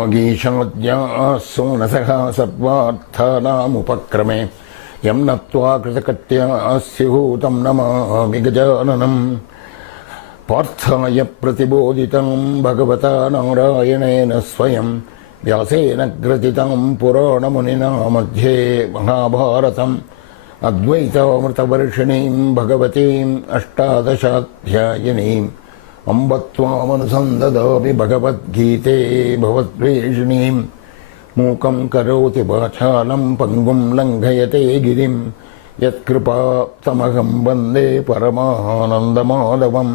वागीशाद्याः सोनसः सर्वार्थानामुपक्रमे यं नत्वा कृतकृत्याः स्युः तं नमामि गजाननम् पार्थाय प्रतिबोधितं भगवता नारायणेन स्वयं व्यासेन ग्रथितं पुराणमुनिना मध्ये महाभारतम् अद्वैतामृतवर्षिणीं भगवतीम् अष्टादशाध्यायिनीम् अम्ब त्वामनुसन्ददामि भगवद्गीते भवद्वेषिणीम् मूकं करोति वाचालं पङ्गुं लङ्घयते गिरिं यत्कृपातमहं वन्दे परमानन्दमाधवम्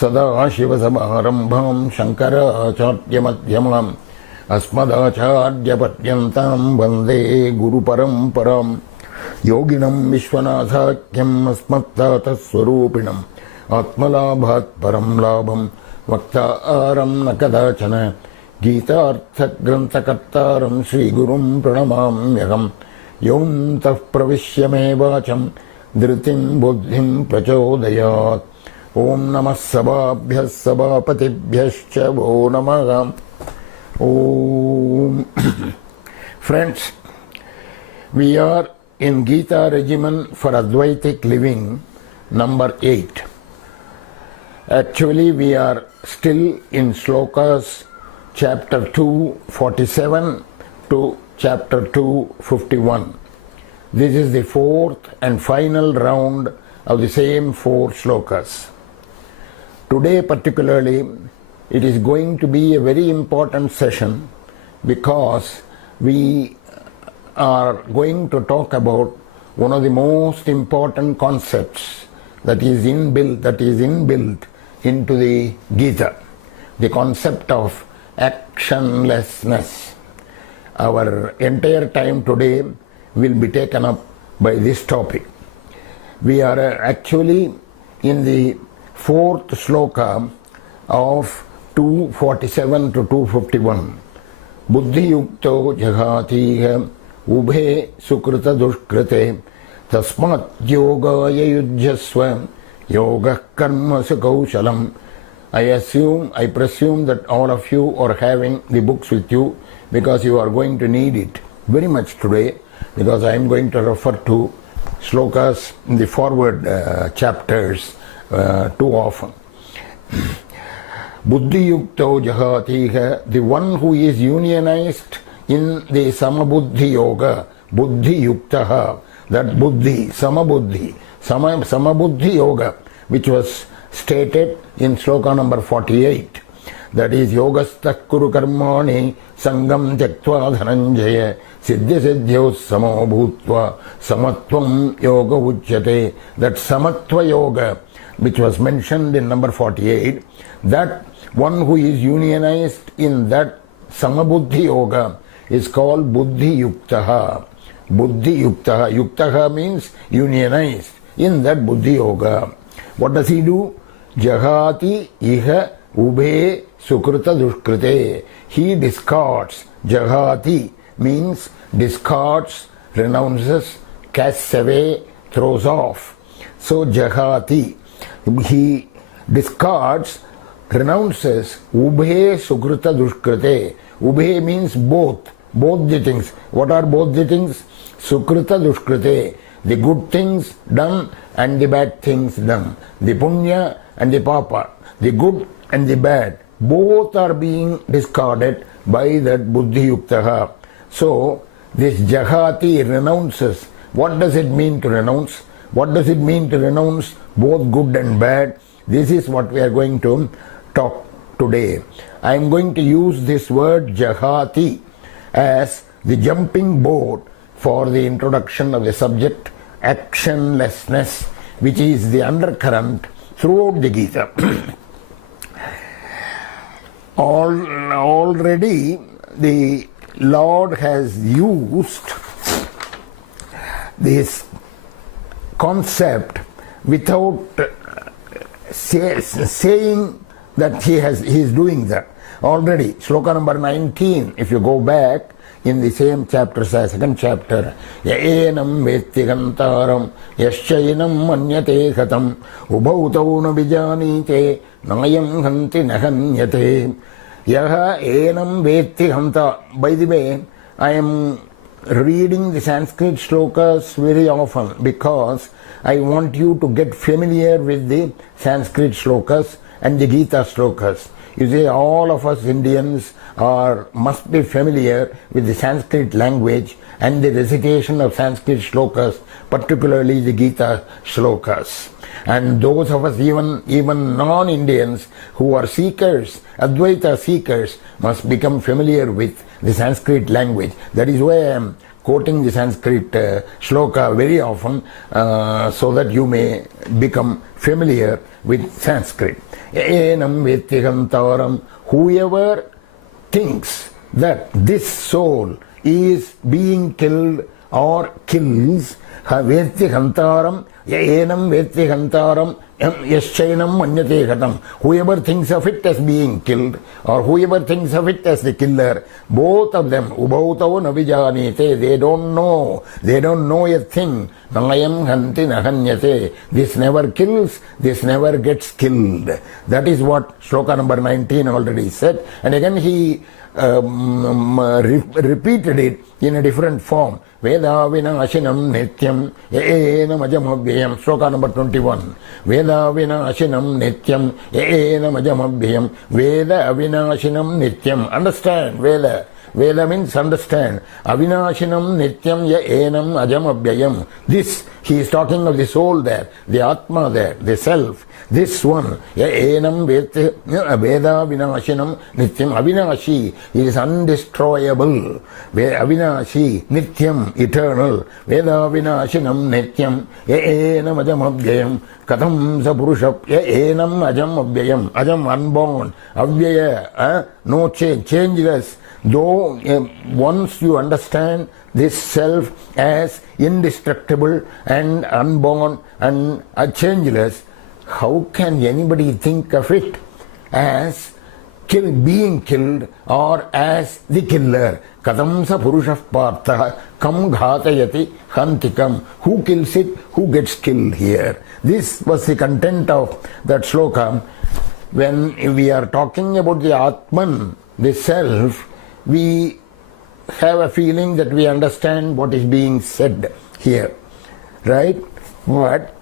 सदाशिवसमारम्भां शङ्कराचार्यमध्यमाम् अस्मदाचार्यपर्यन्तां वन्दे गुरुपरम्पराम् योगिनं विश्वनाथाख्यम् अस्मत्तातस्वरूपिणम् आत्मलाभात् परं लाभं वक्तारं न कदाचन गीतार्थग्रन्थकर्तारं श्रीगुरुं प्रणमाम्यहम् योऽन्तः प्रविश्य मे वाचं धृतिं बुद्धिं प्रचोदयात् ॐ नमः सभाभ्यः सभापतिभ्यश्च वो नमः ॐ Friends, we are in Gita Regimen for Advatic Living, number 8. Actually, we are still in shlokas chapter 247 to chapter 251. This is the fourth and final round of the same 4 shlokas. Today particularly, it is going to be a very important session because we are going to talk about one of the most important concepts that is inbuilt into the Gita, the concept of actionlessness. Our entire time today will be taken up by this topic. We are actually in the 4th shloka of 247 to 251. Buddhi yukto jagatiha ubhe sukrita dushkrite tasmat yogaya yujjasva yoga karma sukausalam. I presume that all of you are having the books with you because you are going to need it very much today, because I am going to refer to shlokas in the forward chapters too often. Buddhi yukto jahatiha, the one who is unionized in the samabuddhi yoga, buddhi yuktaha, that buddhi, samabuddhi yoga, which was stated in shloka number 48. That is yogastha kuru karmani sangam tyaktva dhananjaya siddhya siddhyos samo bhutva samatvam yoga uchyate. That samatva yoga, which was mentioned in number 48, that one who is unionized in that samabuddhi yoga is called buddhi yuktaha. Buddhi yuktaha. Yuktaha means unionized in that buddhi yoga. What does he do? Jahati iha ube sukrita dushkrite. He discards. Jahati means discards, renounces, casts away, throws off. So jahati, he discards, renounces, ubhe sukrita dushkrite. Ubhe means both the things. What are both the things? Sukrita dushkrite, the good things done and the bad things done, the punya and the papa, the good and the bad, both are being discarded by that buddhi yuktaha. So this jahati renounces. What does it mean to renounce? What does it mean to renounce both good and bad? This is what we are going to talk today. I am going to use this word jahati as the jumping board for the introduction of the subject actionlessness, which is the undercurrent throughout the Gita. Already the Lord has used this concept without saying that he is doing that. Already, shloka number 19, if you go back, in the same chapter, second chapter, Yaenam Vettigantaram Yaschainam Manyate Khatam Ubhautau na Vijanite Nayam Hanti Nahanyate. Yaha enam vetti hanta. By the way, I am reading the Sanskrit shlokas very often because I want you to get familiar with the Sanskrit shlokas and the Gita shlokas. You see, all of us Indians must be familiar with the Sanskrit language and the recitation of Sanskrit shlokas, particularly the Gita shlokas. And those of us, even non-Indians who are seekers, Advaita seekers, must become familiar with the Sanskrit language. That is why I am quoting the Sanskrit shloka very often, so that you may become familiar with Sanskrit. Enam vettihantaram. Whoever thinks that this soul is being killed or kills, vettihantaram, enam vettihantaram, yaschainam manyate ghatam. Whoever thinks of it as being killed or whoever thinks of it as the killer, both of them, ubhautavo navijanite, they don't know a thing. Nayam hanti nahanyate. This never kills, this never gets killed. That is what shloka number 19 already said. And again he repeated it in a different form. Veda vinashinam nityam enam ajamabhyam. Shloka number 21. Veda vinashinam nityam enam ajamabhyam. Veda avinashinam nityam. Understand Veda. Veda means understand. Avinashinam nityam ya enam ajamabhyam. This, he is talking of the soul there, the Atma there, the self. This one, ya enam veda vinashinam nityam. Avinashi is undestroyable. Avinashi, nityam, eternal. Veda vinashinam nityam ya enam ajamabhyam. Katham sa purusha ya enam ajamabhyam. Ajam, unborn. Avyaya, no change, changeless. Though once you understand this self as indestructible and unborn and changeless, how can anybody think of it as being killed or as the killer? Katham sa purusha partha kam ghatayati hantikam. Who kills it? Who gets killed here? This was the content of that shloka. When we are talking about the Atman, the self, we have a feeling that we understand what is being said here, right? But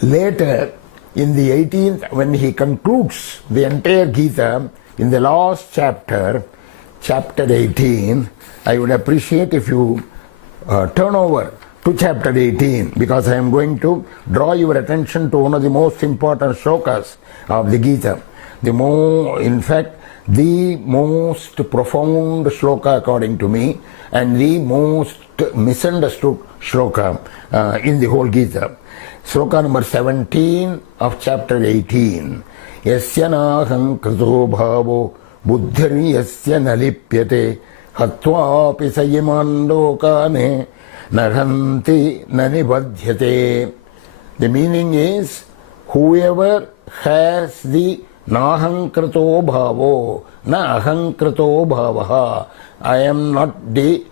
later, in the 18th, when he concludes the entire Gita, in the last chapter, chapter 18, I would appreciate if you turn over to chapter 18, because I am going to draw your attention to one of the most important shlokas of the Gita. In fact, the most profound shloka according to me, and the most misunderstood shloka in the whole Gita. Shloka number 17 of chapter 18. Yasya naham krito bhavo buddhir yasya nalipyate hatva pisayiman lokane nahanti nanibadhyate. The meaning is, whoever has the nahankrito bhavo, na ahankrito bhavaha. I am not the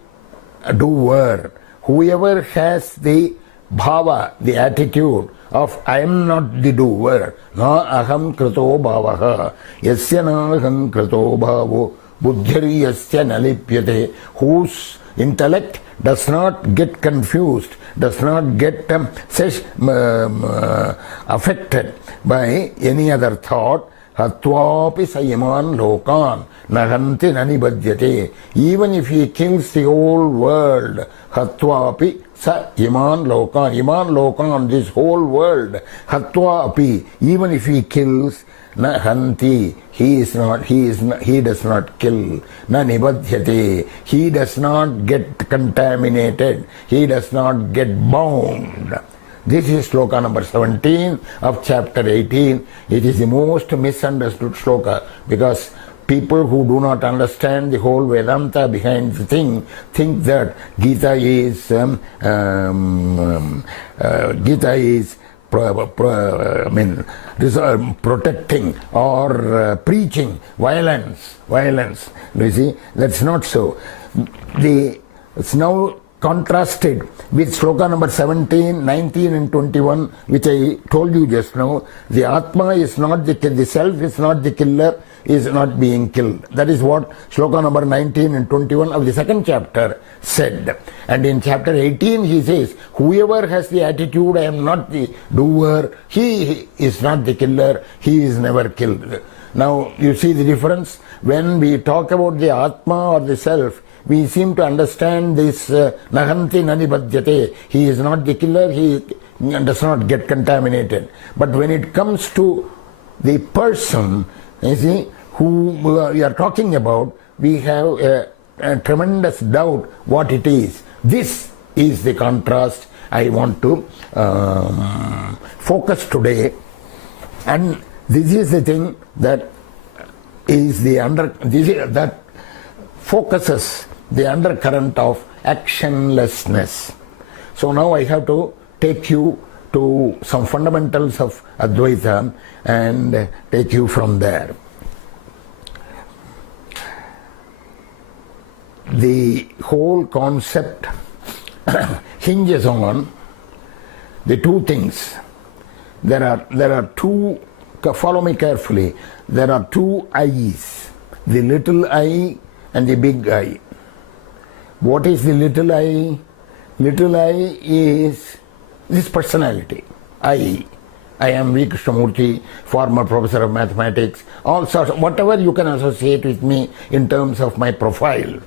doer. Whoever has the bhava, the attitude of I am not the doer, na aham krito bhavaha, yasya naham krito bhavo, buddhir yasya nalipyate, whose intellect does not get confused, does not get affected by any other thought. Hatvapi sayaman lokan nahanti nanibadhyate. Even if he kills the whole world, hatvapi sayaman lokan, iman lokan, this whole world, hatvapi, even if he kills, nahanti, he does not kill, nanibadhyate, he does not get contaminated, he does not get bound. This is shloka number 17 of chapter 18. It is the most misunderstood shloka because people who do not understand the whole Vedanta behind the thing think that Gita is protecting or preaching violence. You see, that's not so. It's now contrasted with shloka number 17, 19 and 21, which I told you just now. The Atma is not the self is not the killer, is not being killed. That is what shloka number 19 and 21 of the second chapter said. And in chapter 18 he says, whoever has the attitude, I am not the doer, he is not the killer, he is never killed. Now you see the difference? When we talk about the Atma or the Self, we seem to understand this nahanti nanibhadyate. He is not the killer, he does not get contaminated. But when it comes to the person, you see, who we are talking about, we have a tremendous doubt what it is. This is the contrast I want to focus today, and this is the thing that is that focuses the undercurrent of actionlessness. So now I have to take you to some fundamentals of Advaita and take you from there. The whole concept hinges on the two things. There are two, follow me carefully, there are two I's, the little I and the big I. What is the little I? Little I is this personality. I am V. Krishnamurthy, former professor of mathematics, all sorts of, whatever you can associate with me in terms of my profile.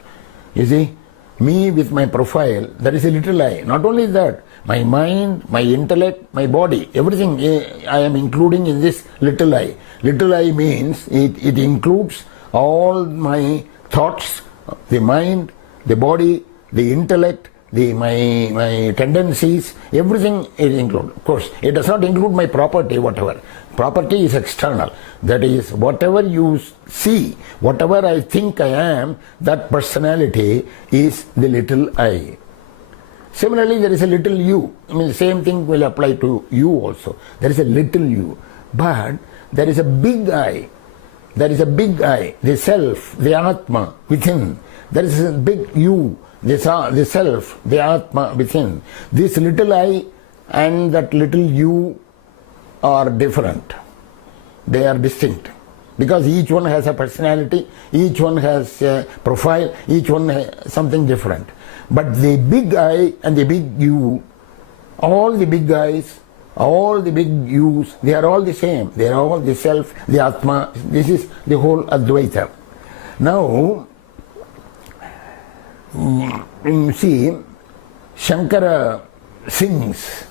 You see, me with my profile, that is a little I. Not only that, my mind, my intellect, my body, everything I am including in this little I. Little I means it includes all my thoughts, the mind, the body, the intellect, my tendencies, everything is included. Of course, it does not include my property, whatever. Property is external. That is, whatever you see, whatever I think I am, that personality is the little I. Similarly, there is a little you. I mean, the same thing will apply to you also. There is a little you. But there is a big I. There is a big I, the self, the Atma within. There is a big you, the self, the Atma within. This little I and that little you are different. They are distinct. Because each one has a personality, each one has a profile, each one has something different. But the big I and the big you, all the big I's, all the big U's, they are all the same. They are all the self, the Atma. This is the whole Advaita. Now, you see, Shankara sings,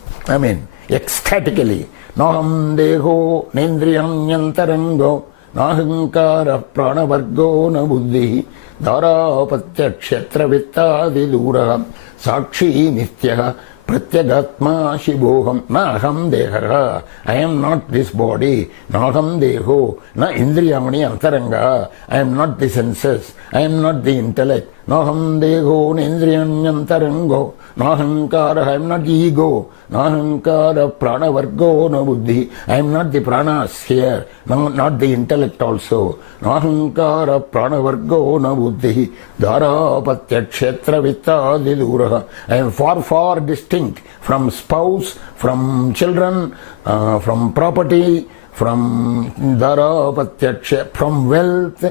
ecstatically, Naham deho nendriyam yantarango nahankara pranavargo na buddhi dharapatya kshetra vittadi dura sakshi nityaha pratyagatma shivoham naham deha. I am not this body. Naham deho na indriyamani antaranga. I am not the senses. I am not the intellect. Naham deho nendriyam antarango. Nahankara, I am not the ego. Nahankara pranavargo na buddhi. I am not the pranas here. No, not the intellect also. Nahankara pranavargo na buddhi. Dharapatya kshetra vittadi duraha. I am far, far distinct from spouse, from children, from property, from dharapatya, from wealth,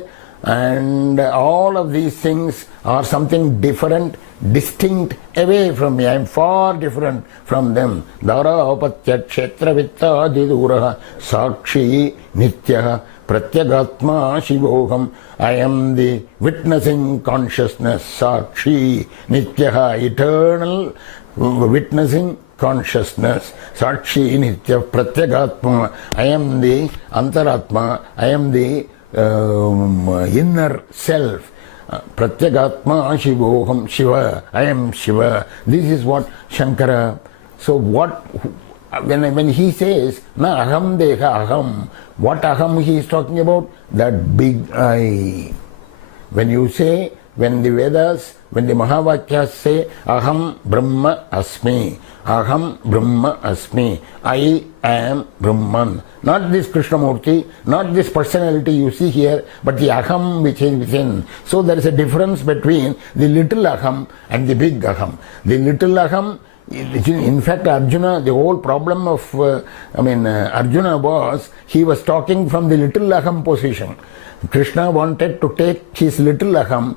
and all of these things are something different, distinct away from me. I am far different from them. Dharapatya kshetra vittadi duraha sakshi nityaha pratyagatma shivoham. I am the witnessing consciousness, sakshi nityaha, eternal witnessing consciousness, sakshi nitya pratyagatma. I am the antaratma, I am the inner self. Pratyagatma shivoham, Shiva, I am Shiva. This is what Shankara. So when he says na aham deha aham, what aham he is talking about? That big I. When the Vedas, when the Mahavakyas say aham brahma asmi, aham brahma asmi, I am Brahman. Not this Krishnamurthy, not this personality you see here, but the aham which is within. So there is a difference between the little aham and the big aham. The little aham, in fact, Arjuna, the whole problem of Arjuna was, he was talking from the little aham position. Krishna wanted to take his little aham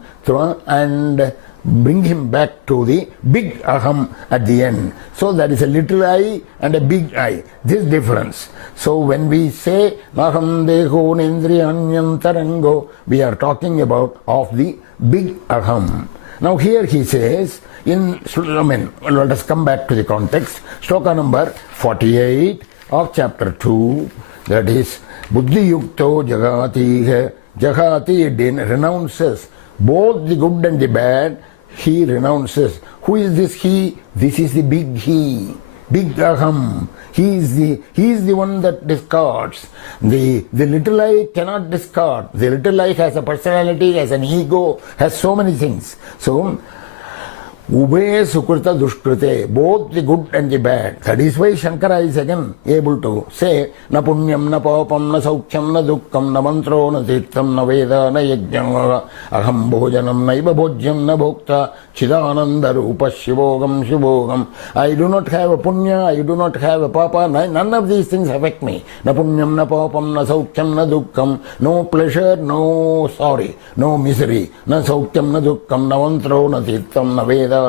and bring him back to the big aham at the end. So there is a little I and a big I. This difference. So when we say aham deho nendriyanyantarango, we are talking about of the big aham. Now here he says, let us come back to the context. Shloka number 48 of chapter 2, that is, Buddhi yukto jagati. Jagati renounces both the good and the bad. He renounces. Who is this he? This is the big he, big aham. He is the one that discards. The little I cannot discard. The little I has a personality, has an ego, has so many things. So Ube Sukrita Dushkrite, both the good and the bad. That is why Shankara is again able to say, Na punyam, na papam, na saukhyam, na dukkam, na mantro, na tirtham, na veda, na yajnam, aham bhojanam, na iba bhojyam, na bhokta, chidananda rupa shivogam, shivogam. I do not have a punya, I do not have a papa, none of these things affect me. Na punyam, na papam, na saukhyam, na dukkam, no pleasure, no sorry, no misery. Na saukhyam, na dukkam, na mantro, na tirtham, na veda,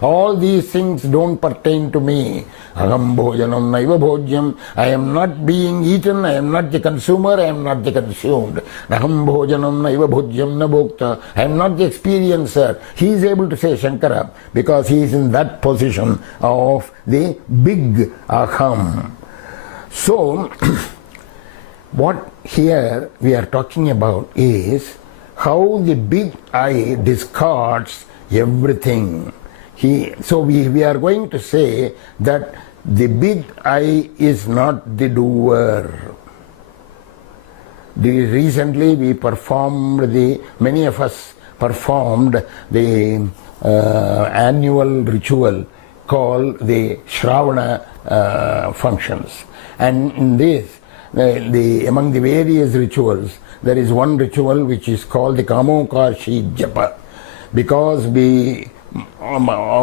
all these things don't pertain to me. Aham bhojanam naiva bhojyam. I am not being eaten, I am not the consumer, I am not the consumed. Aham bhojanam naiva bhojyam na bhokta. I am not the experiencer. He is able to say Shankara because he is in that position of the big aham. So, what here we are talking about is how the big I discards everything. So we are going to say that the big I is not the doer. Recently many of us performed the annual ritual called the Shravana functions. And in this, among the various rituals, there is one ritual which is called the Kamokarshi Japa. Because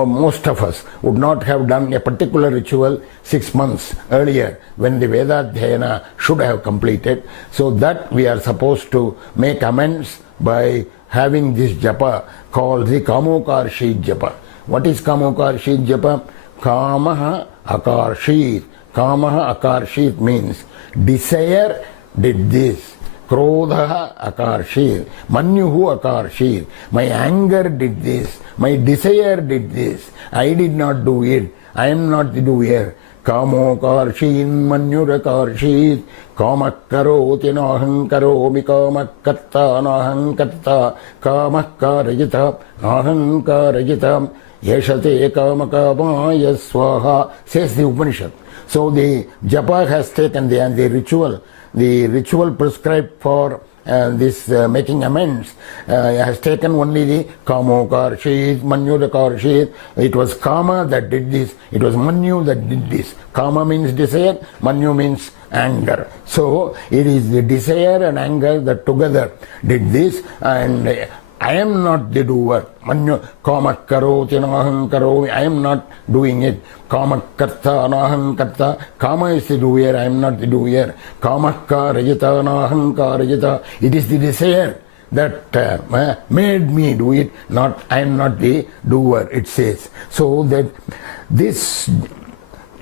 most of us would not have done a particular ritual 6 months earlier when the Vedadhyayana should have completed. So that we are supposed to make amends by having this japa called the Kamokarshi Japa. What is Kamokarshi Japa? Kamaha Akarshit. Kamaha Akarshit means desire did this. Krodha akarshir, manyuhu akarshir. My anger did this, my desire did this. I did not do it, I am not the doer. Kamo karshin manyurakarshir, kamakkaroti nahankaromi kamakkatta nahankatta, kamakkarajita nahankarajita, yeshate kamakapaya swaha, says the Upanishad. So the japa has taken the ritual prescribed for this making amends has taken only the Kamokarshit, Manyudakarshit. It was Kama that did this, it was Manyu that did this. Kama means desire, Manyu means anger. So it is the desire and anger that together did this, and I am not the doer. Manyu kamakkaroti nahankaromi. I am not doing it. Kamakkarta nahankarta. Kama is the doer, I am not the doer. Kamakkarajita nahankarajita. It is the desire that made me do it, I am not the doer, it says. So that this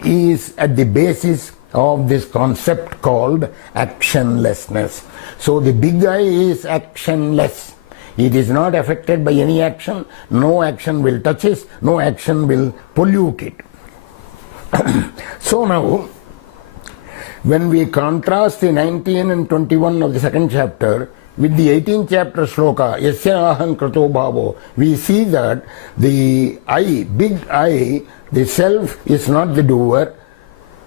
is at the basis of this concept called actionlessness. So the big I is actionless. It is not affected by any action. No action will touch it. No action will pollute it. So now, when we contrast the 19 and 21 of the second chapter with the 18th chapter shloka, Yasya aham krato bhavo, we see that the I, big I, the self is not the doer.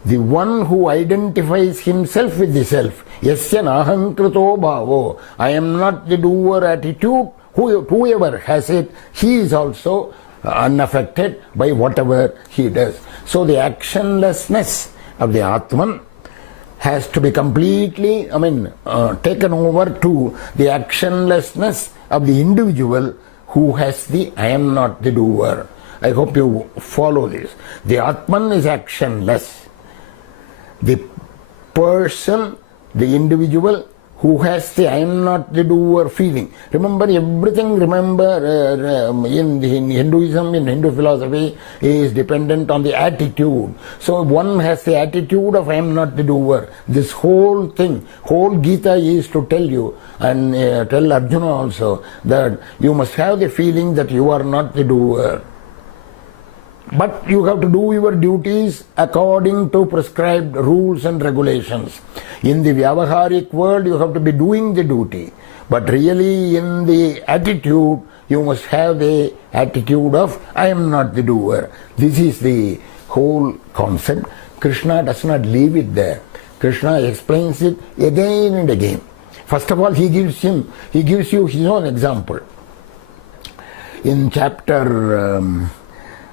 The one who identifies himself with the self, yasya naham krito bhavo, I am not the doer attitude, whoever has it, he is also unaffected by whatever he does. So the actionlessness of the Atman has to be completely, taken over to the actionlessness of the individual who has the I am not the doer. I hope you follow this. The Atman is actionless. The person, the individual who has the I am not the doer feeling. Remember everything, in Hinduism, in Hindu philosophy, is dependent on the attitude. So one has the attitude of I am not the doer. This whole thing, whole Gita is to tell you, and tell Arjuna also, that you must have the feeling that you are not the doer. But you have to do your duties according to prescribed rules and regulations. In the Vyavaharik world, you have to be doing the duty. But really, in the attitude, you must have the attitude of, I am not the doer. This is the whole concept. Krishna does not leave it there. Krishna explains it again and again. First of all, he gives you his own example. In chapter...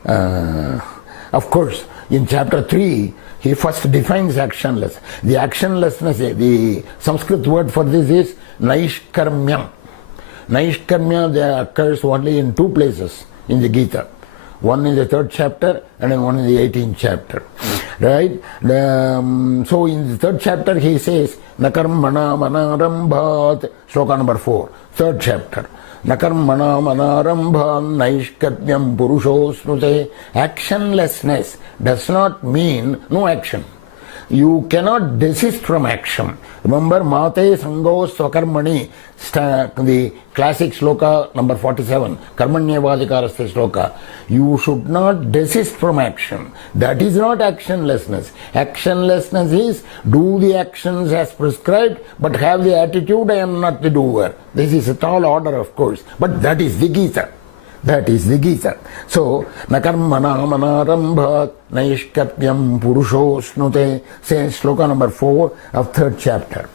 of course, in chapter 3, he first defines actionless. The actionlessness, the Sanskrit word for this is Naishkarmya. Naishkarmya occurs only in 2 places in the Gita. One in the 3rd chapter and then one in the 18th chapter. Right? So in the 3rd chapter he says, Nakarmana manarambhat, shloka number 4, 3rd chapter. Nakarmana manarambhan naishkatyam purushosnute. Actionlessness does not mean no action. You cannot desist from action. Remember, Mate Sango Swakarmani, the classic shloka number 47, Karmanyavadhikarasya shloka. You should not desist from action. That is not actionlessness. Actionlessness is do the actions as prescribed, but have the attitude, I am not the doer. This is a tall order, of course, but that is the Gita. That is the Gita. So, nakarmana manarambhat naishkatyam purushosnute, says shloka number 4 of 3rd chapter.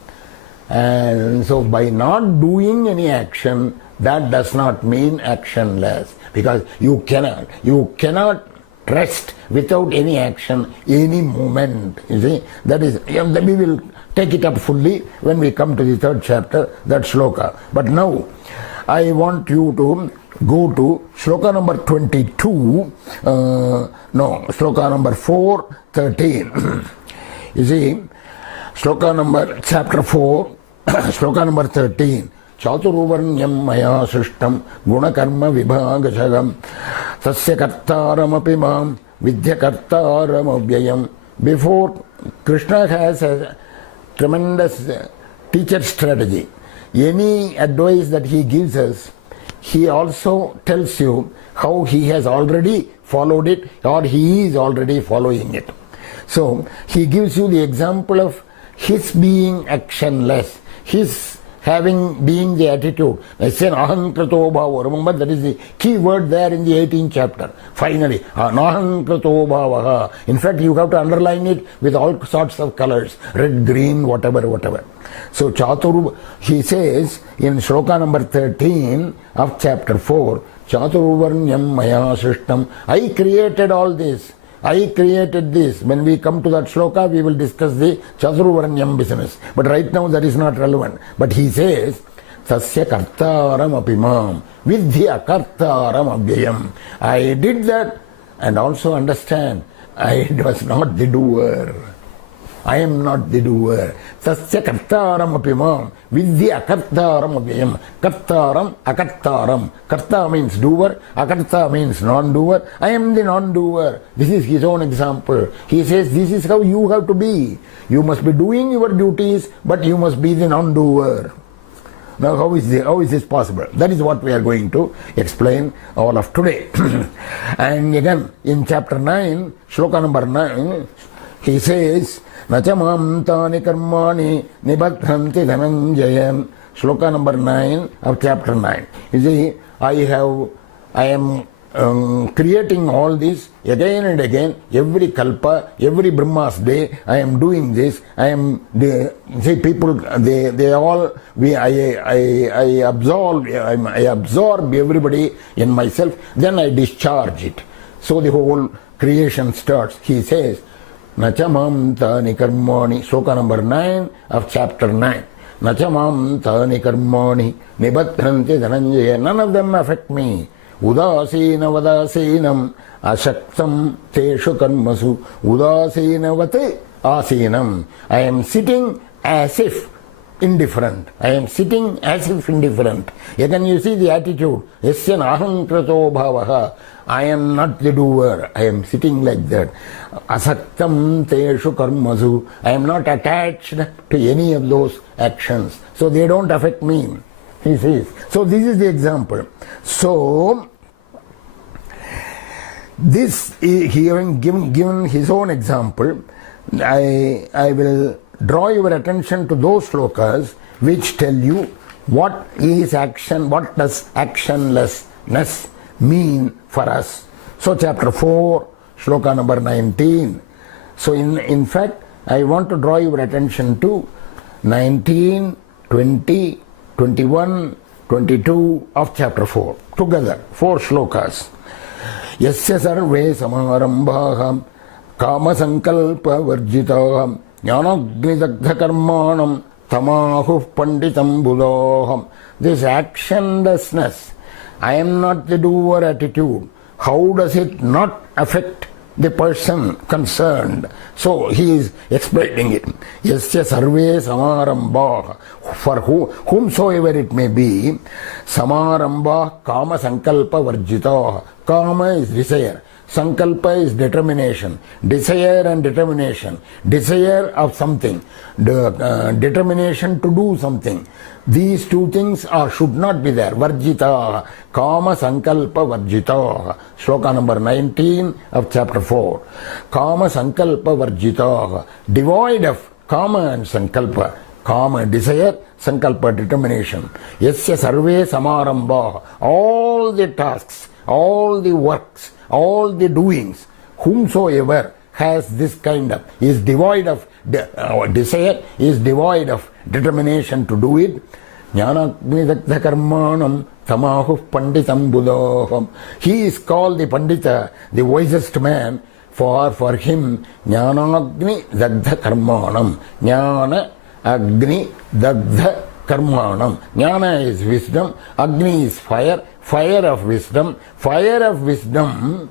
And so, by not doing any action, that does not mean actionless, because you cannot rest without any action, any moment. You see, that is, we will take it up fully when we come to the 3rd chapter, that shloka. But now, I want you to go to shloka number 22, shloka number 4:13. You see, chapter 4, shloka number 13. Chaturvarnyam maya srishtam gunakarma vibhagashagam tasya kartaram mam vidya kartaram avyayam. Before, Krishna has a tremendous teacher strategy. Any advice that he gives us, he also tells you how he has already followed it or he is already following it. So, he gives you the example of his being actionless, his being the attitude. I say nahankrato bhava. Remember, that is the key word there in the 18th chapter. Finally, nahankrato bhava. In fact, you have to underline it with all sorts of colors, red, green, whatever. So, he says in shloka number 13 of chapter 4, Chaturvarnyam maya srishtam. I created all this. I created this. When we come to that shloka, we will discuss the Chaturvarnyam business. But right now that is not relevant. But he says, Tasya kartaram apimam vidhya kartaram avyayam. I did that, and also understand, I was not the doer. I am not the doer. Tasya kartaram apimam vidhya kartaram avyayam. Kartaram akartaram. Karta means doer, akarta means non-doer. I am the non-doer. This is his own example. He says this is how you have to be. You must be doing your duties, but you must be the non-doer. Now how is this possible? That is what we are going to explain all of today. And again, in chapter 9, shloka number 9, he says, Nachamam tani karmani nibadhanti dhananjayam. Shloka number 9 of chapter 9. You see, I am creating all this again and again, every kalpa, every Brahma's day, I am doing this. I absorb everybody in myself, then I discharge it. So the whole creation starts. He says, Nachamam tani karmani, shloka number 9 of chapter 9. Nachamam tani karmani nibadhanti dhananjaya. None of them affect me. Udasina vadasinam ashaktam teshu karmasu udasina vate asinam. I am sitting as if indifferent. I am sitting as if indifferent. Again you see the attitude. Yasya naham krato bhavaha. I am not the doer. I am sitting like that. Asaktam teshu karmasu. I am not attached to any of those actions. So they don't affect me. He says. So this is the example. So this, he having given his own example, I will draw your attention to those shlokas which tell you what is action, what does actionlessness mean for us. So chapter 4, shloka number 19. So in fact, I want to draw your attention to 19, 20, 21, 22 of chapter 4. Together, 4 shlokas. Yasya sarve samarambhaham kama sankalpa varjitaham jnanagnidagdha karmanam tamahu panditam budoham. This actionlessness, I am not the doer attitude, how does it not affect the person concerned? So he is explaining it. Yasya sarve samarambha, for whomsoever it may be, samarambha kama sankalpa varjita. Kama is desire, sankalpa is determination, desire and determination, desire of something, determination to do something. These two things should not be there. Varjita, kama sankalpa varjita. Shloka number 19 of chapter 4. Kama sankalpa varjita. Devoid of kama and sankalpa. Kama desire, sankalpa determination. Yasya sarve samarambha. All the tasks, all the works, all the doings, whomsoever has this kind of, is devoid of desire, is devoid of determination to do it, jnanagnidagdha karmanam tamahu panditam budoham. He is called the pandita, the wisest man, for him jnanagni dagdha karmanam. Jnana agni dagdha karmanam. Jnana is wisdom, agni is fire, fire of wisdom. Fire of wisdom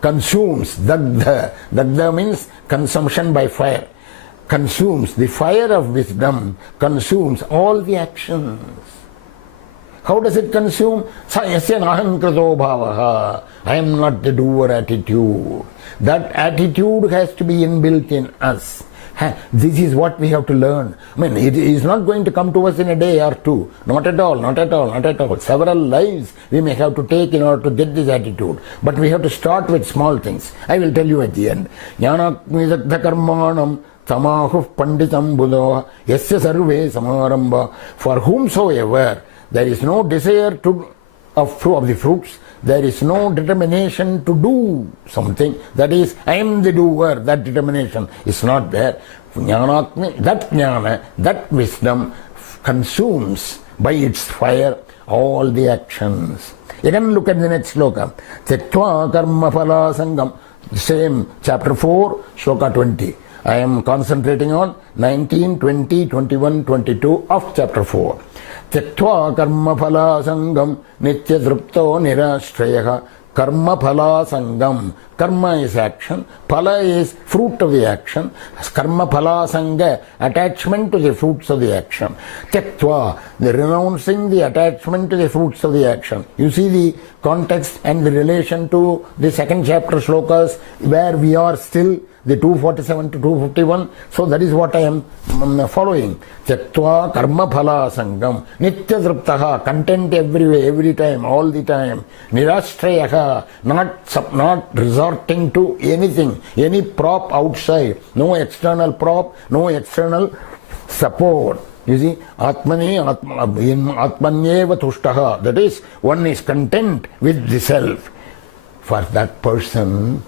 consumes. Dagdha. Dagdha means consumption by fire. Consumes. The fire of wisdom consumes all the actions. How does it consume? Yasya naham krato bhavaha. I am not the doer attitude. That attitude has to be inbuilt in us. This is what we have to learn. I mean, it is not going to come to us in a day or two. Not at all, not at all, not at all. Several lives we may have to take in order to get this attitude. But we have to start with small things. I will tell you at the end. Jnanagnidagdha karmanam tamahu panditam budoha yasya sarve samarambha. For whomsoever there is no desire of the fruits, there is no determination to do something, that is, I am the doer, that determination is not there. That jnana, that wisdom consumes by its fire all the actions. Again look at the next shloka. Tyaktva karma phala sangam. Same chapter 4, shloka 20. I am concentrating on 19, 20, 21, 22 of chapter 4. Tyaktva karma phala sangam nitya drupto nirashrayah. Karma phala sangam. Karma is action. Phala is fruit of the action. Karma phala sanga, attachment to the fruits of the action. Tyaktva, the renouncing the attachment to the fruits of the action. You see the context and the relation to the second chapter shlokas where we are still, the 247 to 251. So that is what I am following. Tyaktva karma phala sangam nitya druptaha, content everywhere, every time, all the time. Nirashtrayaha, not resorting to anything, any prop outside, no external prop, no external support. You see, atmanyeva tushtaha, that is, one is content with the self. For that person,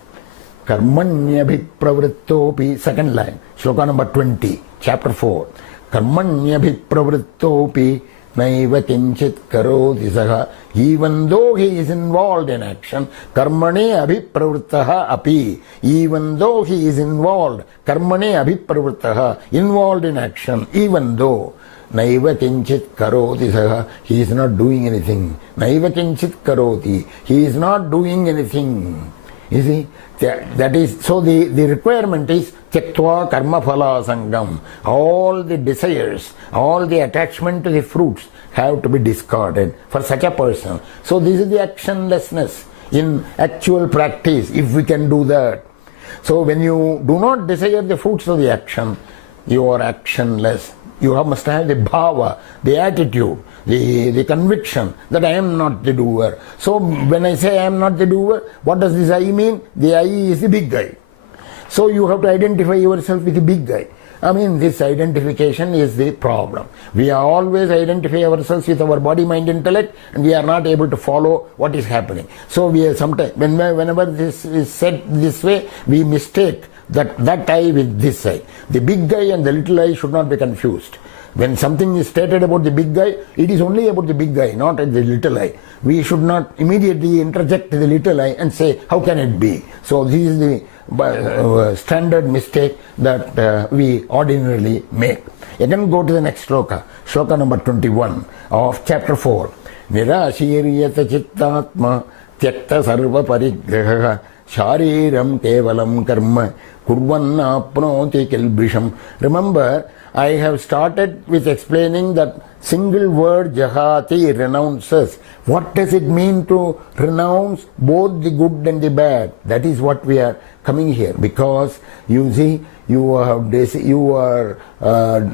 karmanyabhipravrittopi, second line, shloka number 20, chapter 4. Karmanyabhipravrittopi naiva kinchit karoti saha. Even though he is involved in action, karmane abhipravrittaha api. Even though he is involved, karmane abhipravrittaha, involved in action, even though, naiva kinchit karoti saha, he is not doing anything. Naiva kinchit karoti, he is not doing anything. You see, that is, so the requirement is tyaktva karma phala sangam. All the desires, all the attachment to the fruits have to be discarded for such a person. So this is the actionlessness in actual practice, if we can do that. So when you do not desire the fruits of the action, you are actionless. You must have the bhava, the attitude, the conviction that I am not the doer. So when I say I am not the doer, what does this I mean? The I is the big guy. So you have to identify yourself with the big guy. I mean, this identification is the problem. We are always identify ourselves with our body, mind, intellect, and we are not able to follow what is happening. So we are sometimes, whenever this is said this way, we mistake that I with this I. The big guy and the little I should not be confused. When something is stated about the big guy, it is only about the big guy, not the little I. We should not immediately interject the little I and say, how can it be? So this is the standard mistake that we ordinarily make. You can go to the next shloka, shloka number 21 of chapter 4. Nirashiriyata chittatma tyakta sarva parigraha shariram kevalam karma kurvanna apnoti kilbrisham. Remember, I have started with explaining that single word jahati, renounces. What does it mean to renounce both the good and the bad? That is what we are coming here, because you see, you are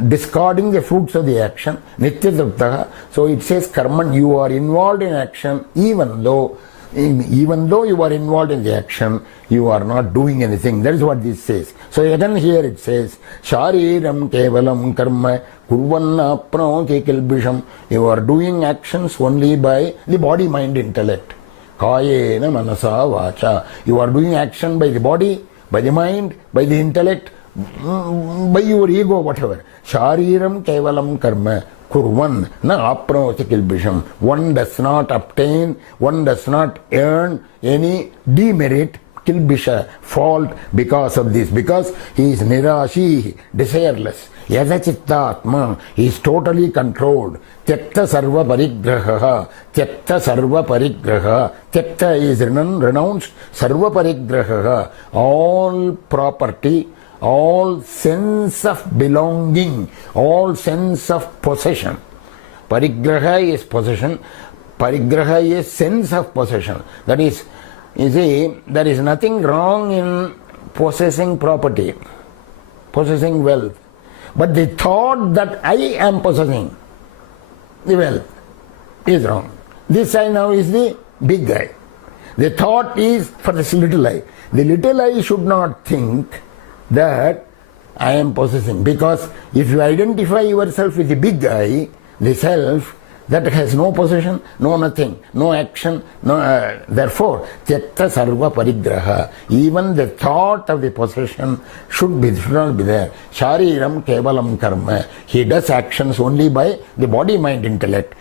discarding the fruits of the action, nitya. So it says karman, you are involved in action, even though you are involved in the action, you are not doing anything. That is what this says. So again here it says, shariram kevalam karma kurvanna apnoti kilbisham. You are doing actions only by the body, mind, intellect. Kayena manasa vacha. You are doing action by the body, by the mind, by the intellect, by your ego, whatever. Shariram kevalam karma kurvan na apnoti kilbisham. One does not obtain, one does not earn any demerit, kilbisha, fault because of this, because he is nirashi, desireless. Yadachittatma, he is totally controlled. Tyakta sarva parigraha, tyakta sarva parigraha, tyakta is renounced, sarva parigraha, all property, all sense of belonging, all sense of possession. Parigraha is possession, parigraha is sense of possession. That is, you see, there is nothing wrong in possessing property, possessing wealth. But the thought that I am possessing the wealth is wrong. This I now is the big I. The thought is for this little I. The little I should not think that I am possessing, because if you identify yourself with the big I, the self, that has no possession, no nothing, no action, no, therefore, tyakta sarva parigraha, even the thought of the possession should not be there. Shariram kevalam karma, he does actions only by the body, mind, intellect.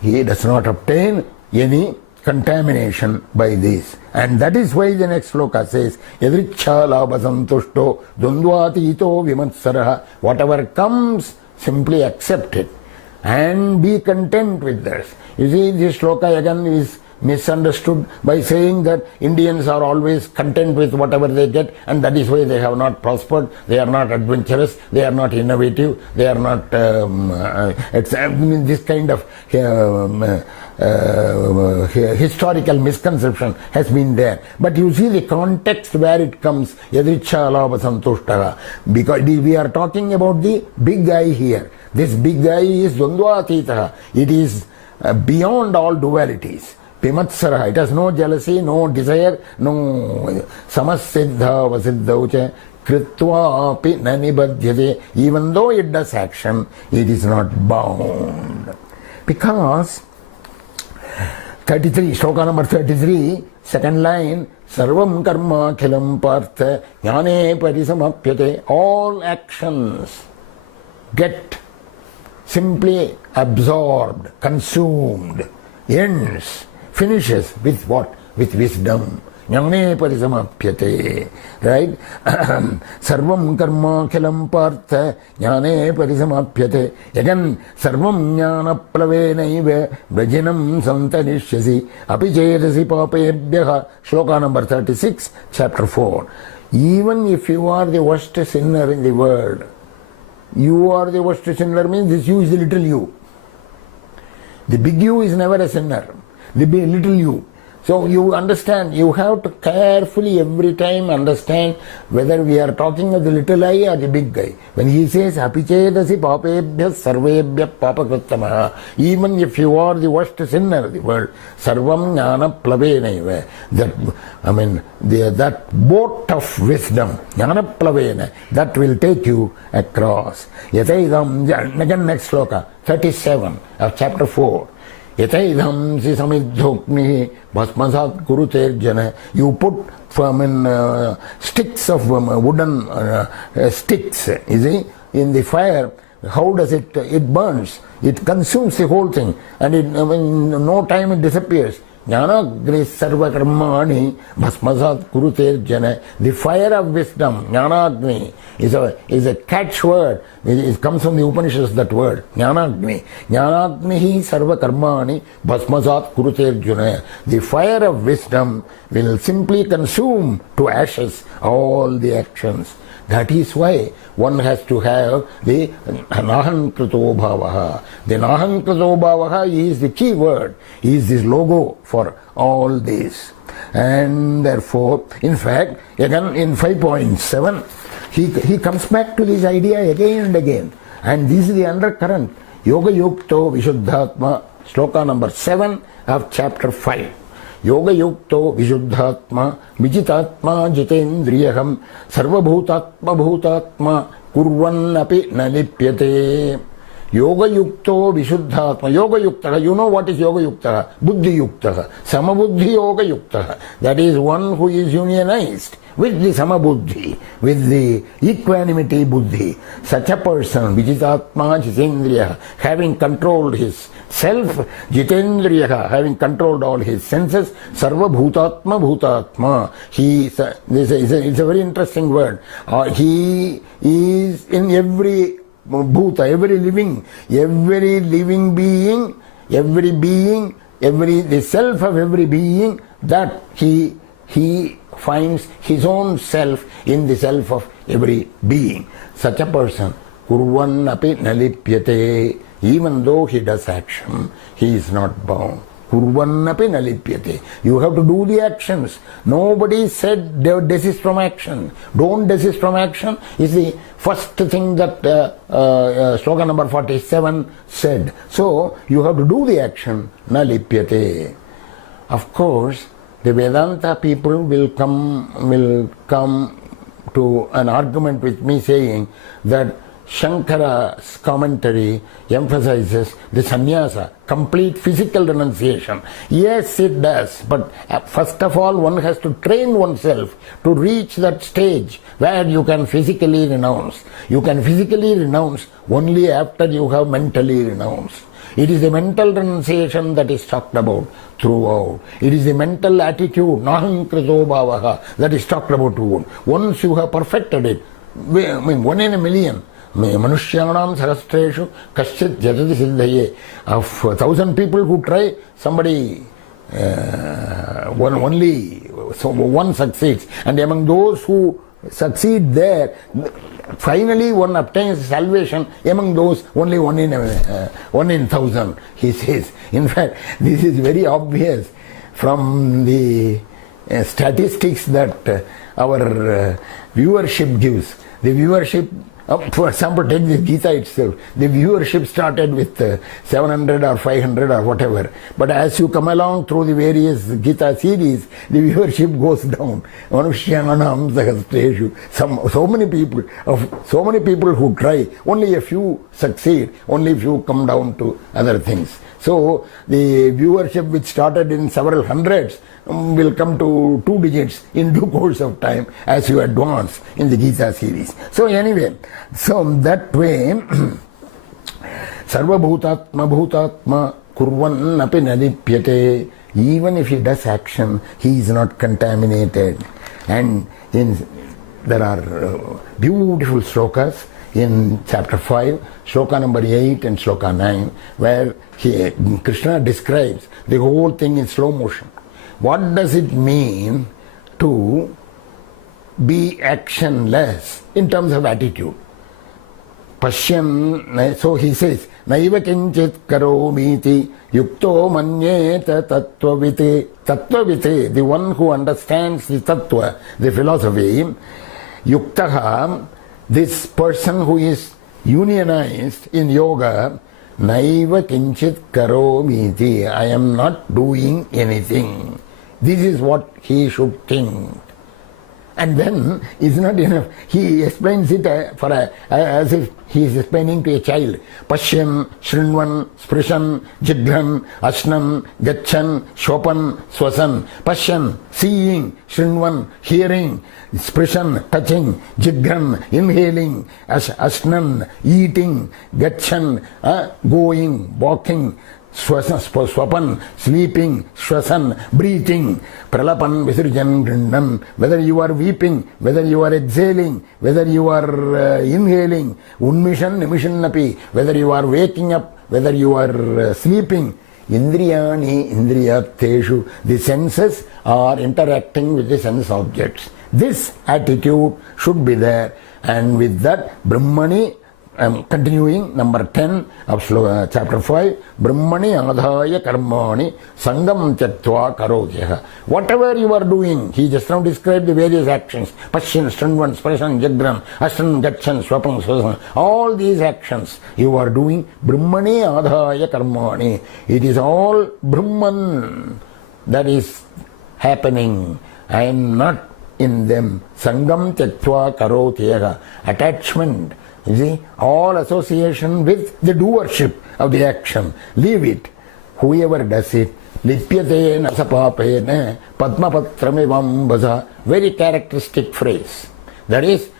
He does not obtain any contamination by this. And that is why the next shloka says, Yadricha labha santushto dundvatito vimatsaraha. Whatever comes, simply accept it and be content with this. You see, this shloka again is misunderstood by saying that Indians are always content with whatever they get, and that is why they have not prospered, they are not adventurous, they are not innovative, they are not this kind of historical misconception has been there. But you see the context where it comes, yadricha labha santushtara, because we are talking about the big guy here. This big guy is dvandvatitaha. It is beyond all dualities. Pimatsara, it has no jealousy, no desire, no samassiddha vasiddhaucha kritva api nanibadhyate. Even though it does action, it is not bound. Because 33, shloka number 33, second line, sarvam karma khilam partha jnane parisamapyate. All actions get simply absorbed, consumed, ends, finishes with what? With wisdom. jnane parisamapyate. Right? Sarvam karma khilam partha jnane parisamapyate. Again, sarvam jnana plavenaive Regimen santanishyasi apichedasi papebhyaha. Shloka number 36, chapter 4. Even if you are the worst sinner in the world, you are the worst sinner means this you is the little you. The big you is never a sinner. The big, little you. So you understand, you have to carefully every time understand whether we are talking of the little I or the big guy. When he says, apichedasi papebhya sarvebhya papakrittamaha, even if you are the worst sinner of the world, sarvam jnana plavenaiva, that boat of wisdom, jnana plavena, that will take you across. Yataidam, again next shloka, 37 of chapter 4. Yataidham si samidhokni bhasmasat kuruterjana. You put sticks of wooden sticks, you see, in the fire. How does it burns? It consumes the whole thing, and in no time it disappears. Jnanagni sarva karmani bhasmasat kuruterjana. The fire of wisdom, Jnanagni, is a catchword. It comes from the Upanishads, that word, Jnanagni. Jnanagni sarva karmani bhasmasat kuruterjana. The fire of wisdom will simply consume to ashes all the actions. That is why one has to have the nahankrito bhavaha. The nahankrito bhavaha is the key word, is this logo for all this. And therefore, in fact, again in 5.7, he comes back to this idea again and again. And this is the undercurrent. Yoga yukto vishuddhatma, shloka number 7 of chapter 5. Yoga yukto vishuddhatma vijitatma jitendriyaham sarvabhutatma bhutatma kurvan api nalipyate. Yoga yukto vishuddhatma. Yoga yukta, you know what is yoga yukta? Buddhi yukta. Samabuddhi yoga yukta. That is one who is unionized with the samabuddhi, with the equanimity buddhi. Such a person, vijitatma jitendriya, having controlled his self, jitendriya, having controlled all his senses, sarva bhutatma bhutatma. It's a very interesting word. He is in every bhuta, every living being, the self of every being, that he finds his own self in the self of every being. Such a person, kurvan api nalipyate, even though he does action, he is not bound. Kurvan api nalipyate. You have to do the actions. Nobody said desist from action. Don't desist from action is the first thing that shloka number 47 said. So you have to do the action, nalipyate. Of course, the Vedanta people will come to an argument with me saying that Shankara's commentary emphasizes the sannyasa, complete physical renunciation. Yes, it does, but first of all one has to train oneself to reach that stage where you can physically renounce. You can physically renounce only after you have mentally renounced. It is the mental renunciation that is talked about throughout. It is the mental attitude, nahankrito bhavaha, that is talked about throughout. Once you have perfected it, I mean, 1 in a million, manushyanam sahasreshu kaschit jatati siddhaye. Of 1,000 people who try, somebody one succeeds. And among those who succeed there, finally one obtains salvation. Among those, only 1 in 1,000, he says. In fact, this is very obvious from the statistics that our viewership gives. The viewership, for example, take the Gita itself. The viewership started with 700 or 500 or whatever. But as you come along through the various Gita series, the viewership goes down. Manushyanam sahasreshu. So many people who try, only a few succeed, only a few come down to other things. So the viewership which started in several hundreds will come to 2 digits in due course of time as you advance in the Gita series. So anyway, so that way, sarva bhutatma bhutatma kurvan api nalipyate. even if he does action, he is not contaminated. And there are beautiful shlokas in chapter 5, shloka number 8 and shloka 9, where Krishna describes the whole thing in slow motion. What does it mean to be actionless in terms of attitude? Pashyan, so he says, Naiva kinchit karomiti yukto manyeta tattvavite. Tattvavite, the one who understands the tattva, the philosophy, yuktaha, this person who is unionized in yoga, Naiva kinchit karomiti, I am not doing anything. This is what he should think. And then it's not enough. He explains it as if he is explaining to a child. Pashyan, Shrinvan, Sprishan, Jigran, Ashnam, Gachan, Shopan, Swasan. Pashyan, seeing, Shrinvan, hearing, Sprishan, touching, Jigran, inhaling, Ashnan, eating, Gachan, going, walking, Swapan, sleeping, Shwasan, breathing, Pralapan, Visirjan, Grindan, whether you are weeping, whether you are exhaling, whether you are inhaling, Unmishan, Nimishan Napi, whether you are waking up, whether you are sleeping, Indriyani, Indriyateshu, the senses are interacting with the sense objects. This attitude should be there, and with that, Brahmani, I am continuing, number 10 of chapter 5, Brahmani adhaya karmani sangam tyaktva karotyaha. Whatever you are doing, he just now described the various actions, Pashyan, Shrinvan, Sprishan, Jagran, Ashtan, Gachan, Swapan, Swasan, all these actions you are doing, Brahmani adhaya karmani. It is all Brahman that is happening. I am not in them. Sangam tyaktva karotyaha. Attachment. You see, all association with the doership of the action. Leave it. Whoever does it, lipyate nasapapene padmapatramivam baza. Very characteristic phrase. That is,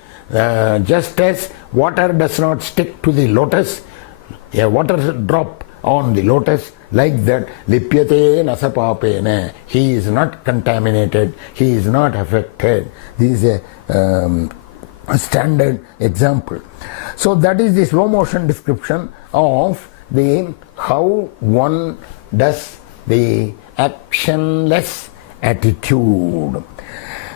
just as water does not stick to the lotus, a water drop on the lotus, like that, lipyate nasapapene. He is not contaminated. He is not affected. This is a standard example. So that is the slow motion description of how one does the actionless attitude.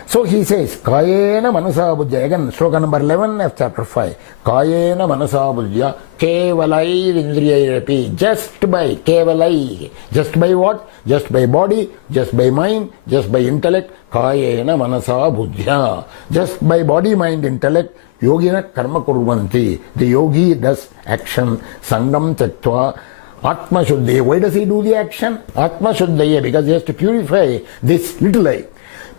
So he says, Kayena manasa buddhya, again shloka number 11 of chapter 5, Kayena manasa buddhya kevalai indriyairapi, just by kevalai, just by what? Just by body, just by mind, just by intellect, Kayena manasa buddhya, just by body, mind, intellect, yogina karma kurvanti, the yogi does action, sangam tattva, atma shuddhaya. Why does he do the action? Atma shuddhaya, because he has to purify this little eye.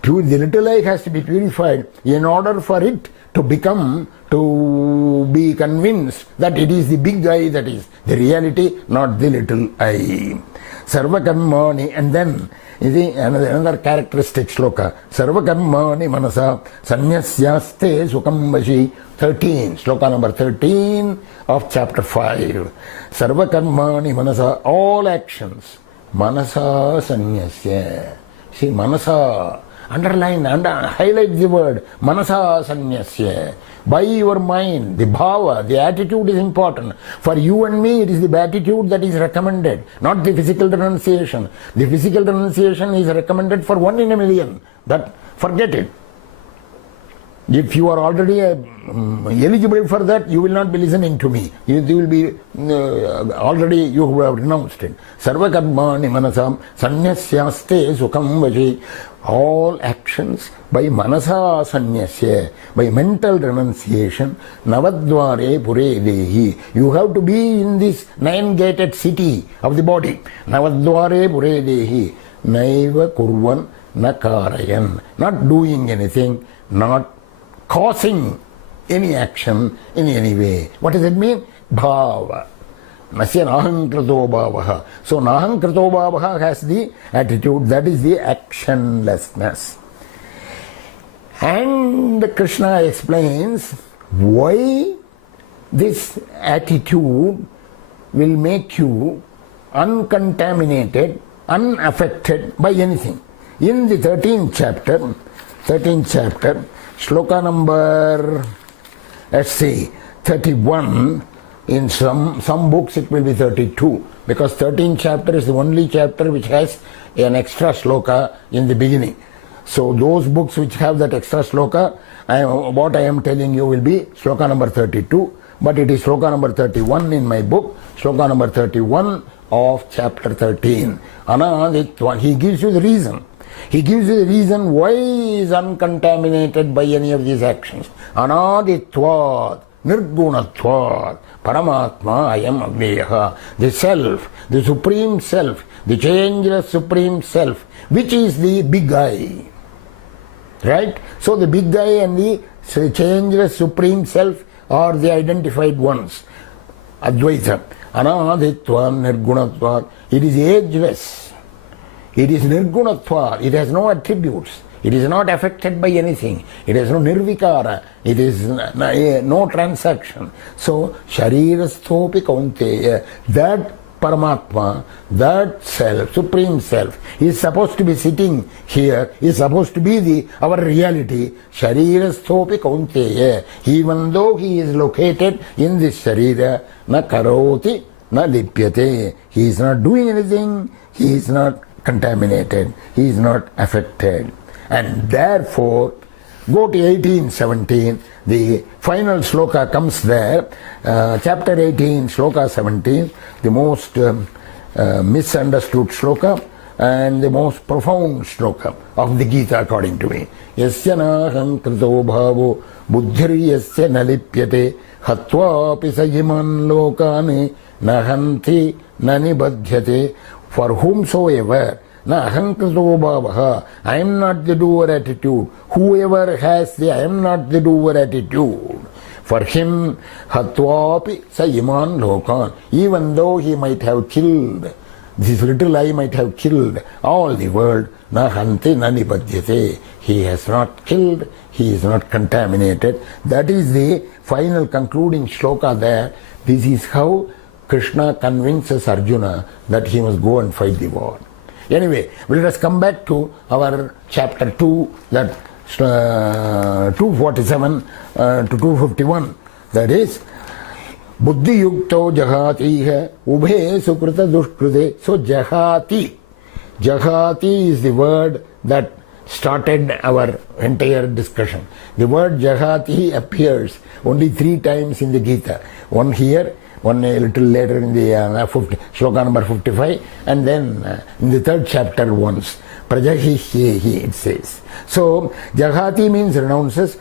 The little eye has to be purified in order for it to be convinced that it is the big eye that is the reality, not the little eye. Sarva karmani, and then you see another characteristic shloka. Sarva karmani manasa sanyasyaste sukam vashi. 13, shloka number 13 of chapter 5. Sarva karmani manasa, all actions, manasa sanyasya. See, manasa, underline, highlight the word, manasa sanyasya. By your mind, the bhava, the attitude is important. For you and me, it is the attitude that is recommended, not the physical renunciation. The physical renunciation is recommended for 1 in a million. That, forget it. If you are already eligible for that, you will not be listening to me. You will be already, you have renounced it. Sarva karmani manasam sanyasyaste sukam vaji. All actions by manasa sanyasya, by mental renunciation, navadvare pure dehi. You have to be in this 9-gated city of the body. Navadvare pure dehi. Naiva kurvan nakarayan. Not doing anything, not causing any action in any way. What does it mean? Bhava. Nasya nahankrito bhavaha. So nahankrito bhavaha has the attitude, that is the actionlessness. And Krishna explains why this attitude will make you uncontaminated unaffected by anything. In the 13th chapter, shloka number, let's see, 31, in some books it will be 32, because 13th chapter is the only chapter which has an extra shloka in the beginning. So those books which have that extra shloka, what I am telling you will be shloka number 32, but it is shloka number 31 in my book, shloka number 31 of chapter 13. Anaditva, he gives you the reason. He gives you the reason why he is uncontaminated by any of these actions. Anaditvat, nirgunatvat, paramatma ayam agneyaha. The self, the supreme self, the changeless supreme self, which is the big I. Right? So the big I and the changeless supreme self are the identified ones. Advaita. Anaditvam nirgunatvat. It is ageless. It is nirgunatva. It has no attributes. It is not affected by anything. It has no nirvikara. It is no transaction. So, sharirasthopi kaunteya, that Paramatma, that self, supreme self, is supposed to be sitting here, is supposed to be our reality. Sharirasthopi kaunteya, even though he is located in this sharira, na karoti, na lipyate. He is not doing anything. He is not contaminated. He is not affected. And therefore, go to 18:17, the final shloka comes there, chapter 18, shloka 17, the most misunderstood shloka and the most profound shloka of the Gita according to me. Yasya naham krito bhavo buddhir yasya nalipyate hatvapi sajiman lokane nahanti nanibadhyate. For whomsoever, na ahankrito bhavaha, I am not the doer attitude. Whoever has the I am not the doer attitude, for him, hatvapi sa iman lokan, even though he might have killed, this little I might have killed all the world, na hanti na nipadyate. He has not killed, he is not contaminated. That is the final concluding shloka there. This is how Krishna convinces Arjuna that he must go and fight the war. Anyway, let us come back to our chapter 2, that 247 to 251. That is, Buddhi yukto jahati ubhe sukrita dushkrute. So jahati. Jahati is the word that started our entire discussion. The word jahati appears only 3 times in the Gita. One here, one a little later in the shloka number 55, and then in the 3rd chapter once. Prajahihi, it says. So, Jahati means renounces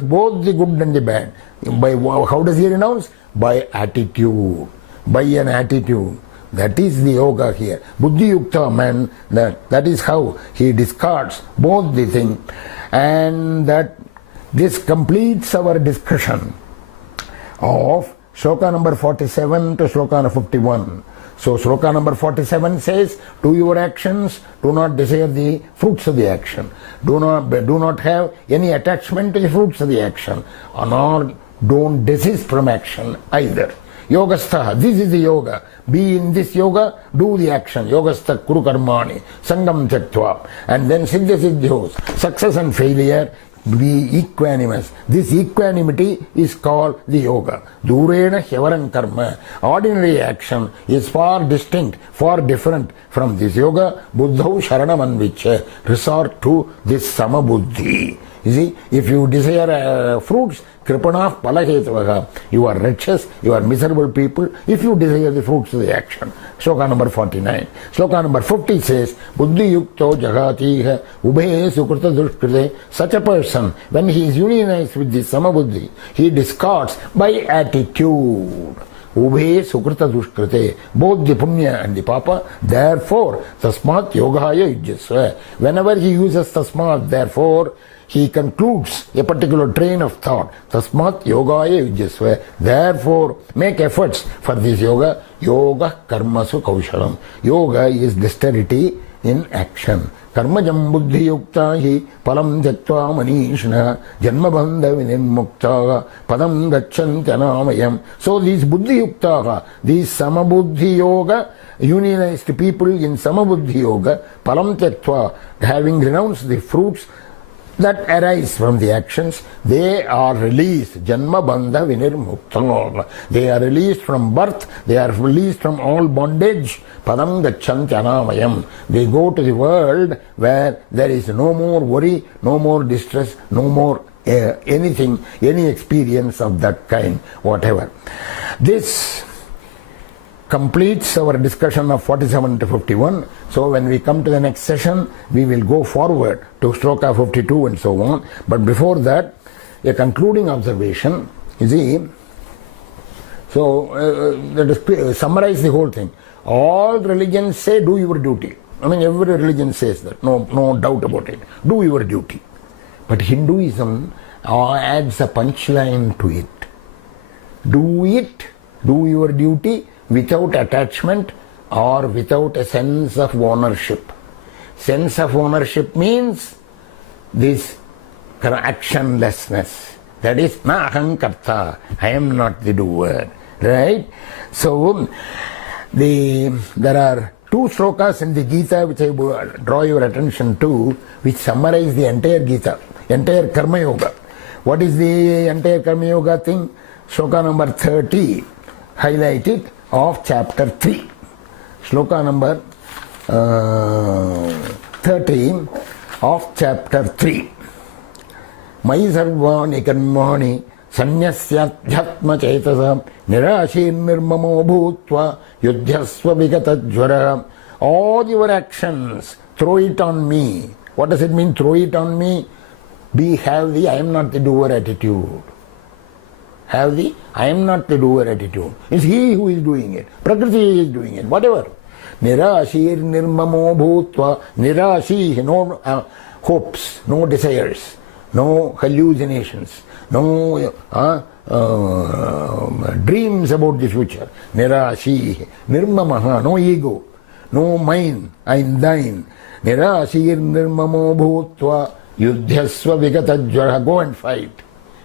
both the good and the bad. By how does he renounce? By attitude. By an attitude. That is the yoga here. Buddhi yukta man, that is how he discards both the thing. And that this completes our discussion of shloka number 47 to shloka number 51. So shloka number 47 says, do your actions, do not desire the fruits of the action. Do not have any attachment to the fruits of the action, nor don't desist from action either. Yogastha, this is the yoga. Be in this yoga, do the action. Yogastha kuru karmani, sangam tyaktva. And then siddha siddhyos, success and failure, be equanimous. This equanimity is called the yoga. Durena hyavarang karma. Ordinary action is far distinct, far different from this yoga. Buddhau sharanam anvichya. Resort to this samabuddhi. You see, if you desire fruits, kripanah palahetavaha, you are wretches, you are miserable people, if you desire the fruits of the action. Shloka number 49. Shloka number 50 says, Buddhi yukto jagatiha ubhe sukrita dushkrite. Such a person, when he is unionized with the samabuddhi, he discards by attitude. Ubhe sukrita dushkrite, both the punya and the papa. Therefore, tasmat yogahaya yujyasva. Whenever he uses tasmat, therefore, he concludes a particular train of thought. Tasmat yogaya yujyasva. Therefore, make efforts for this yoga. Yoga karmasu kaushalam. Yoga is dexterity in action. Karmajam buddhi yukta hi palam jattva manishna janma bandha vinirmukta padam gacchantya namayam. So these buddhi yukta, these samabuddhi yoga unionized people in Samabuddhi Yoga, palam tyaktva, having renounced the fruits that arise from the actions, they are released. Janma bandha vinirmukta. They are released from birth, they are released from all bondage. Padam gachanti anamayam. They go to the world where there is no more worry, no more distress, no more anything, any experience of that kind, whatever. This completes our discussion of 47 to 51. So when we come to the next session, we will go forward to shloka 52 and so on. But before that, a concluding observation, you see, so let us summarize the whole thing. All religions say do your duty. I mean, every religion says that, no doubt about it. Do your duty. But Hinduism adds a punchline to it. Do your duty without attachment or without a sense of ownership. Sense of ownership means this actionlessness. That is, na aham karta, I am not the doer. Right? So, there are two shlokas in the Gita which I draw your attention to, which summarize the entire Gita, entire Karma Yoga. What is the entire Karma Yoga thing? Shloka number 30, highlighted, of chapter 3. Shloka number 13 of chapter 3. Mai sarvani karmani sanyasyadhyatma chetasam nirashir nirmamo bhutva yudhyasva vigatajvara. All your actions, throw it on me. What does it mean, throw it on me? Have the I am not the doer attitude. Have the I am not the doer attitude. It's he who is doing it. Prakriti is doing it. Whatever. Nirashir nirmamo bhutva. Nirashi, no hopes, no desires, no hallucinations, no dreams about the future. Nirashi, nirmamaha, no ego, no mine, I'm thine. Nirashir nirmamo bhutva yudhyasva vigatajvara. Go and fight.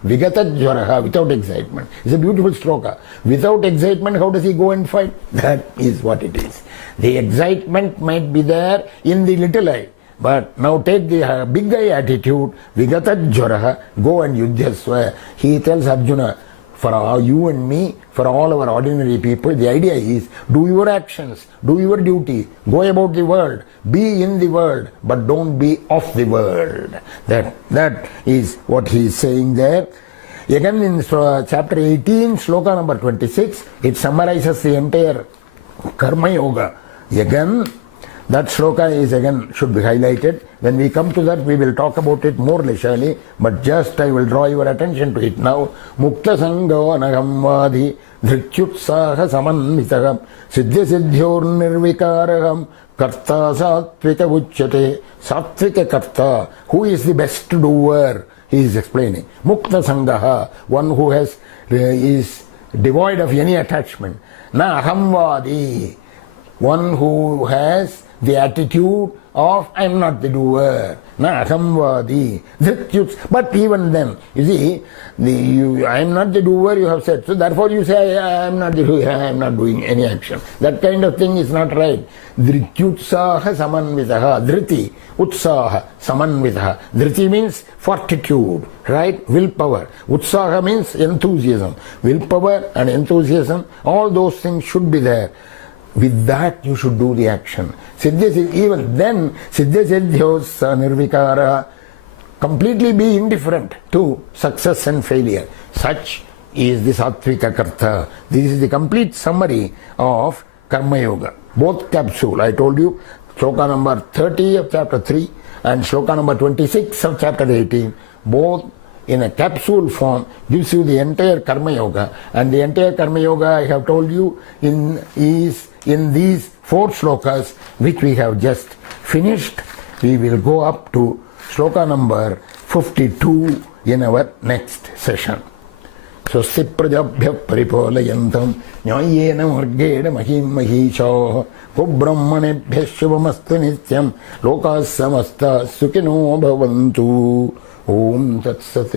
Vigatajvara, without excitement. It's a beautiful shloka. Without excitement, how does he go and fight? That is what it is. The excitement might be there in the little eye, but now take the big eye attitude. Vigatajvara, go and yudhyasva. He tells Arjuna, for you and me, for all our ordinary people, the idea is, do your actions, do your duty, go about the world, be in the world, but don't be of the world. That is what he is saying there. Again in chapter 18, shloka number 26, it summarizes the entire Karma Yoga. Again, that shloka should be highlighted. When we come to that, we will talk about it more leisurely, but just I will draw your attention to it now. Mukta Sangho Anagam Vadi Dhrityutsaha Samanvitagam Siddhya Siddhyor Nirvikaragam Karta Satvika Uchyate. Satvika Karta, who is the best doer? He is explaining. Mukta Sangha, one who is devoid of any attachment. Na Ahamvadi, one who has the attitude of I am not the doer. Na asamvadi. But even then, you see, I am not the doer, you have said. So therefore you say I am not the doer, I am not doing any action. That kind of thing is not right. Dhrityutsaha samanvitaha. Dhriti, utsaha, samanvitaha. Dhriti means fortitude, right? Willpower. Utsaha means enthusiasm. Willpower and enthusiasm, all those things should be there. With that you should do the action. Even then, Siddhya Siddhyos Nirvikara, completely be indifferent to success and failure. Such is the Sattvika Karta. This is the complete summary of Karma Yoga. Both capsule, I told you, shloka number 30 of chapter 3 and shloka number 26 of chapter 18, both in a capsule form gives you the entire Karma Yoga. And the entire Karma Yoga, I have told you, is in these 4 shlokas which we have just finished. We will go up to shloka number 52 in our next session. Swasti prajabhya paripolayantam nyayena margena mahim mahishaah gobrahmanebhya shubhamastu nityam lokas samasta sukhino bhavantu. Om Tat Sat.